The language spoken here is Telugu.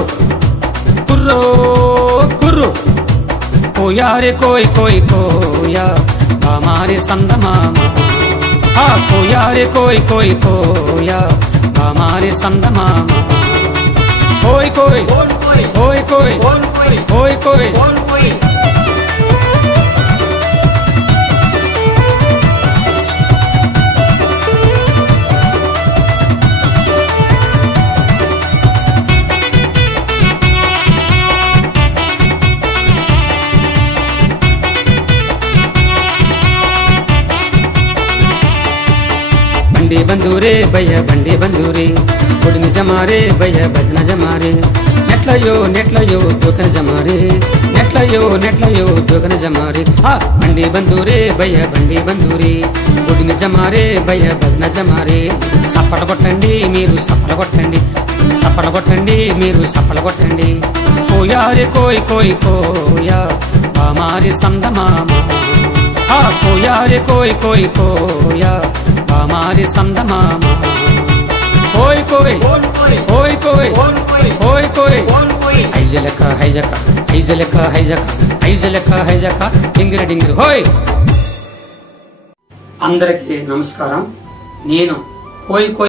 కుర్రు కుర్రో కుర్రు కోయారే కోయ్ కోయ్ కోయా హమారే సందమామ కోయారే కోయ్ కోయ్ కోయా హమారే సందమామ కోయ్ కోయ్ కోయ్ కోయ్ కోయ్ కోయ్ बंडी बंधूरे भैया बंडी बंधूरे बुड़न जमारे भैया भजन जमारे नेट्लयो जोकन जमारे नेट्लयो जोकन जमारे बंडी बंधूरे भैया बंडी बंधूरे बुड़न जमारे भैया भजन जमारे सपल కొట్టండి మీరు సపల కొట్టండి సపల కొట్టండి మీరు సపల కొట్టండి కోయారే కోయ్ కోయ్ కోయా హమారే సందమామ కోయారే కోయ్ కోయ్ కోయా हमारे संदमाम कोई कोई कोई कोई कोई कोई ఐజలక హైజక ఐజలక హైజక ఐజలక హైజక డింగిర డింగిర హోయ్. అందరికీ నమస్కారం. నేను కోయ్ కోయ్